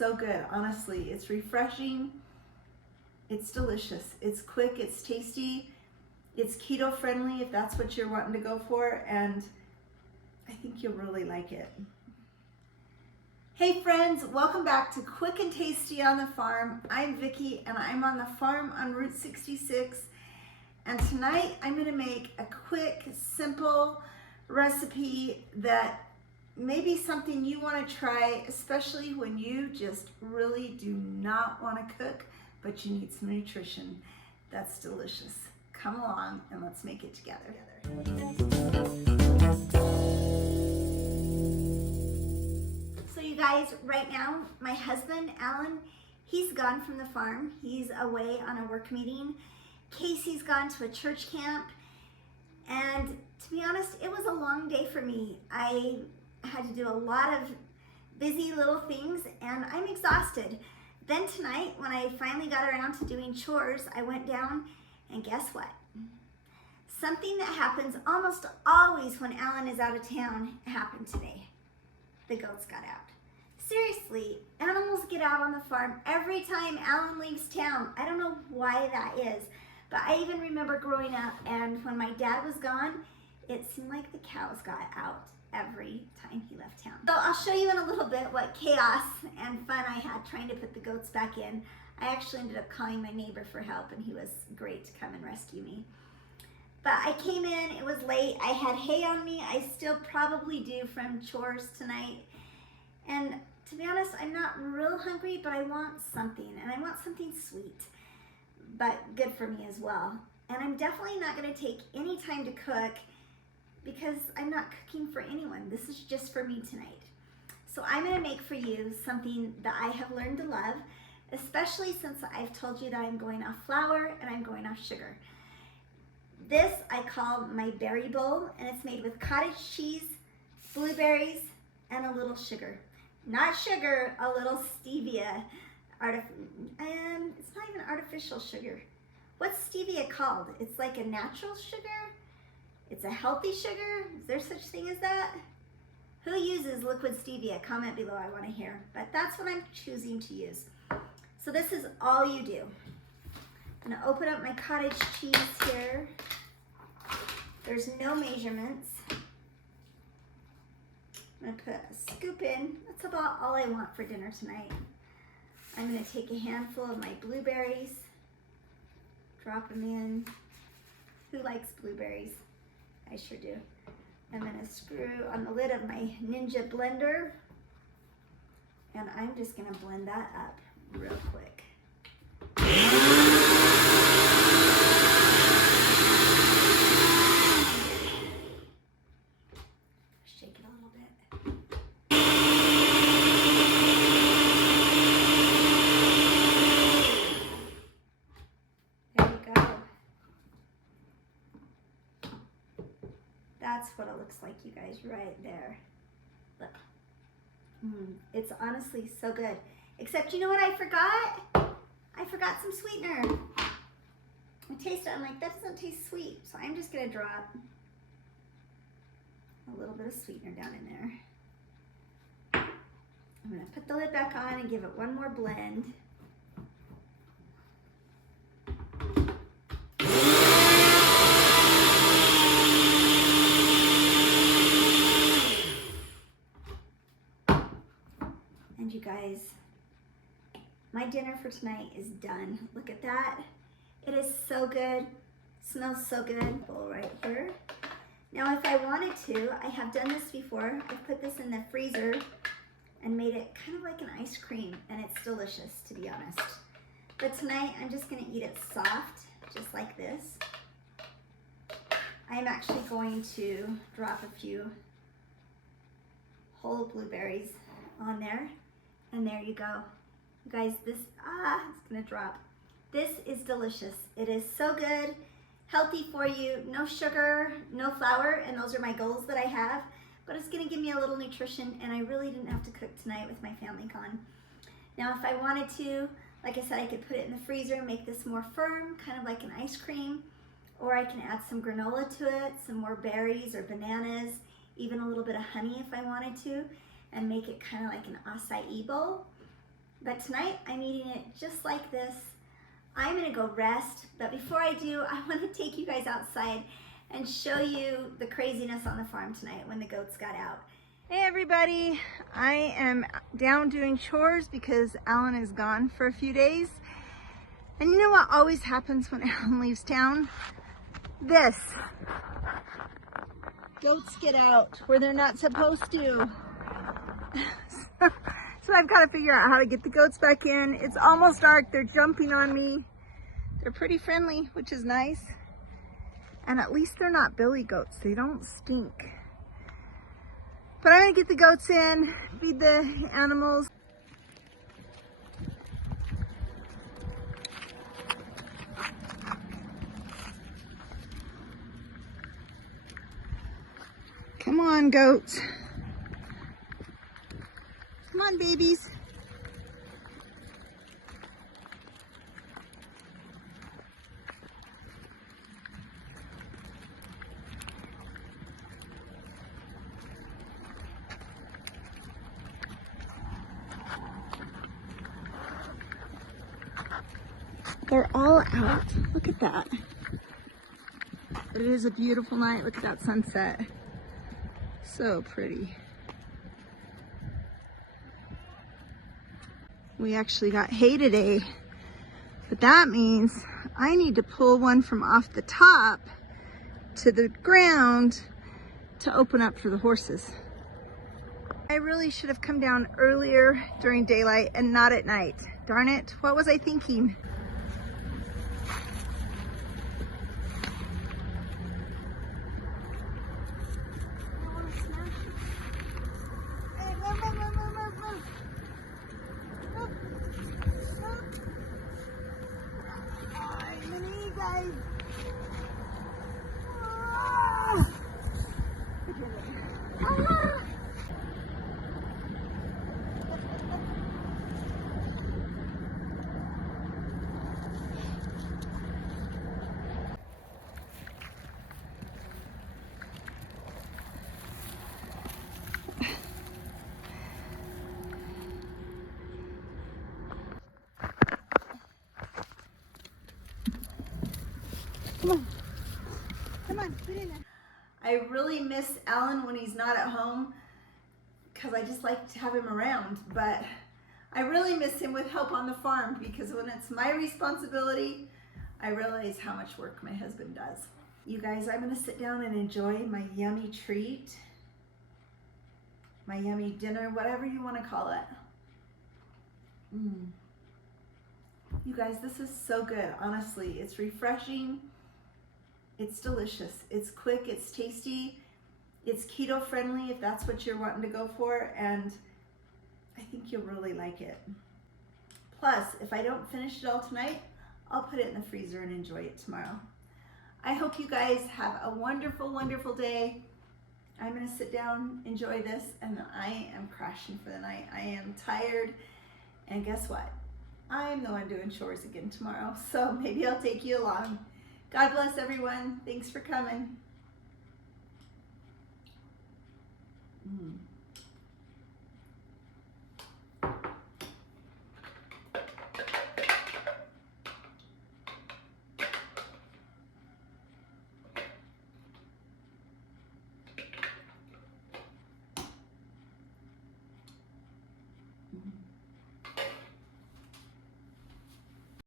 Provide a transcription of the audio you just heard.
so good, honestly. It's refreshing, it's delicious, it's quick, it's tasty, it's keto friendly if that's what you're wanting to go for, and I think you'll really like it. Hey friends, welcome back to Quick and Tasty on the Farm. I'm Vicki and I'm on the farm on Route 66, and tonight I'm going to make a quick, simple recipe that may be something you want to try, especially when you just really do not want to cook, but you need some nutrition that's delicious. Come along and let's make it together. So you guys, right now, my husband, Alan, he's gone from the farm. He's away on a work meeting. Casey's gone to a church camp. And to be honest, it was a long day for me. I had to do a lot of busy little things and I'm exhausted. Then tonight, when I finally got around to doing chores, I went down and guess what? Something that happens almost always when Alan is out of town happened today. The goats got out. Seriously, animals get out on the farm every time Alan leaves town. I don't know why that is, but I even remember growing up and when my dad was gone, it seemed like the cows got out every time he left town. So I'll show you in a little bit what chaos and fun I had trying to put the goats back in. I actually ended up calling my neighbor for help and he was great to come and rescue me. But I came in, it was late, I had hay on me, I still probably do from chores tonight. And to be honest, I'm not real hungry, but I want something, and I want something sweet, but good for me as well. And I'm definitely not gonna take any time to cook because I'm not cooking for anyone. This is just for me tonight. So I'm gonna make for you something that I have learned to love, especially since I've told you that I'm going off flour and I'm going off sugar. This I call my berry bowl, and it's made with cottage cheese, blueberries, and a little sugar. Not sugar, a little stevia. It's not even artificial sugar. What's stevia called? It's like a natural sugar? It's a healthy sugar? Is there such thing as that? Who uses liquid stevia? Comment below, I want to hear. But that's what I'm choosing to use. So this is all you do. I'm gonna open up my cottage cheese here. There's no measurements. I'm gonna put a scoop in. That's about all I want for dinner tonight. I'm gonna take a handful of my blueberries, drop them in. Who likes blueberries? I sure do. I'm gonna screw on the lid of my Ninja blender, and I'm just gonna blend that up real quick. Shake it a little bit. There you go. That's what it looks like, you guys, right there. Look. It's honestly so good. Except, you know what I forgot? I forgot some sweetener. I taste it, I'm like, that doesn't taste sweet. So I'm just gonna drop a little bit of sweetener down in there. I'm gonna put the lid back on and give it one more blend. And you guys, my dinner for tonight is done. Look at that. It is so good. Smells so good. Bowl right here. Now if I wanted to, I have done this before. I've put this in the freezer and made it kind of like an ice cream, and it's delicious, to be honest. But tonight I'm just gonna eat it soft, just like this. I'm actually going to drop a few whole blueberries on there, and there you go. You guys, this, it's gonna drop. This is delicious. It is so good, healthy for you, no sugar, no flour, and those are my goals that I have, but it's gonna give me a little nutrition, and I really didn't have to cook tonight with my family gone. Now, if I wanted to, like I said, I could put it in the freezer and make this more firm, kind of like an ice cream, or I can add some granola to it, some more berries or bananas, even a little bit of honey if I wanted to, and make it kind of like an acai bowl. But tonight I'm eating it just like this. I'm gonna go rest, but before I do, I wanna take you guys outside and show you the craziness on the farm tonight when the goats got out. Hey everybody, I am down doing chores because Alan is gone for a few days. And you know what always happens when Alan leaves town? This. Goats get out where they're not supposed to. So I've got to figure out how to get the goats back in. It's almost dark, they're jumping on me. They're pretty friendly, which is nice. And at least they're not billy goats, they don't stink. But I'm gonna get the goats in, feed the animals. Come on, goats. Come on, babies. They're all out. Look at that. It is a beautiful night. Look at that sunset. So pretty. We actually got hay today, but that means I need to pull one from off the top to the ground to open up for the horses. I really should have come down earlier during daylight and not at night. Darn it, what was I thinking? Come on. Come on, get in there. I really miss Alan when he's not at home because I just like to have him around, but I really miss him with help on the farm because when it's my responsibility, I realize how much work my husband does. You guys, I'm gonna sit down and enjoy my yummy treat, my yummy dinner, whatever you wanna call it. You guys, this is so good, honestly. It's refreshing. It's delicious. It's quick, it's tasty, it's keto friendly if that's what you're wanting to go for, and I think you'll really like it. Plus, if I don't finish it all tonight, I'll put it in the freezer and enjoy it tomorrow. I hope you guys have a wonderful, wonderful day. I'm gonna sit down, enjoy this, and I am crashing for the night. I am tired, and guess what? I'm the one doing chores again tomorrow, so maybe I'll take you along. God bless everyone. Thanks for coming.